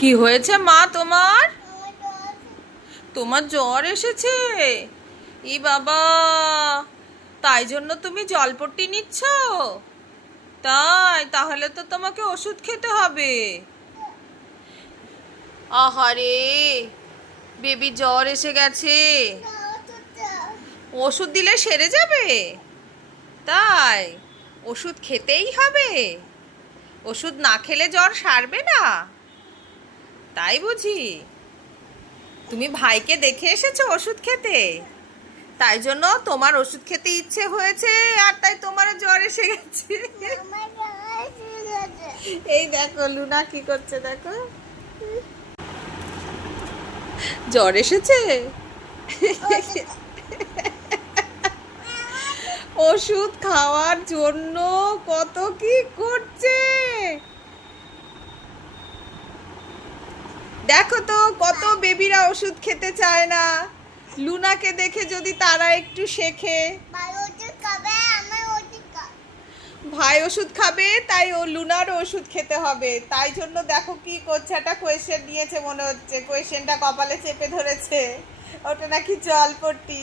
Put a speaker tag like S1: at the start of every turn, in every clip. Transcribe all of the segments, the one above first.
S1: কি হয়েছে মা তোমার? তোমার জ্বর এসেছে? ই বাবা, তাই জন্য তুমি জলপট্টি নিচ্ছ? তাই, তাহলে তো তোমাকে ওষুধ খেতে হবে। আহারে, বেবি জ্বর এসে গেছে। ওষুধ দিলে সেরে যাবে? তাই, ওষুধ খেতেই হবে। ওষুধ না খেলে জ্বর সারবে না। তাই বুঝি? তুমি ভাইকে দেখে এসেছ ওষুধ খেতে? তাই জন্য তোমার ওষুধ খেতে ইচ্ছে হয়েছে, আর তাই তোমার জ্বর এসে গেছে। এই দেখো, লুনা কি করছে দেখো। জ্বর এসেছে? ওষুধ খাওয়ার জন্য কত কি করছে? দেখো তো কত বেবিরা ওষুধ খেতে চায় না। লুনাকে দেখে যদি তারা একটু শেখে। ভাই ওষুধ খাবে তাই ও লুনার ওষুধ খেতে হবে। তাই জন্য দেখো কি করছে একটা কোয়েশ্চেন নিয়েছে মনে হচ্ছে। কোয়েশ্চেনটা কপালে চেপে ধরেছে। ওটা নাকি জল পট্টি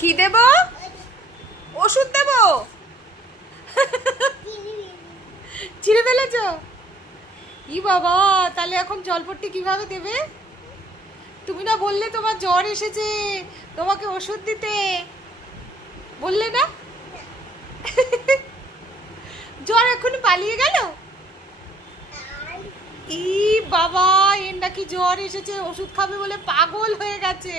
S1: কি দেব? ওষুধ দেব? ছিঁড়ে ফেলেছ? ই বাবা, তাহলে এখন জলপট্টি কীভাবে দেবে? তুমি না বললে তোমার জ্বর এসেছে, তোমাকে ওষুধ দিতে। বললে না? জ্বর এখনই পালিয়ে গেল? ই বাবা, এর নাকি জ্বর এসেছে, ওষুধ খাবে বলে পাগল হয়ে গেছে।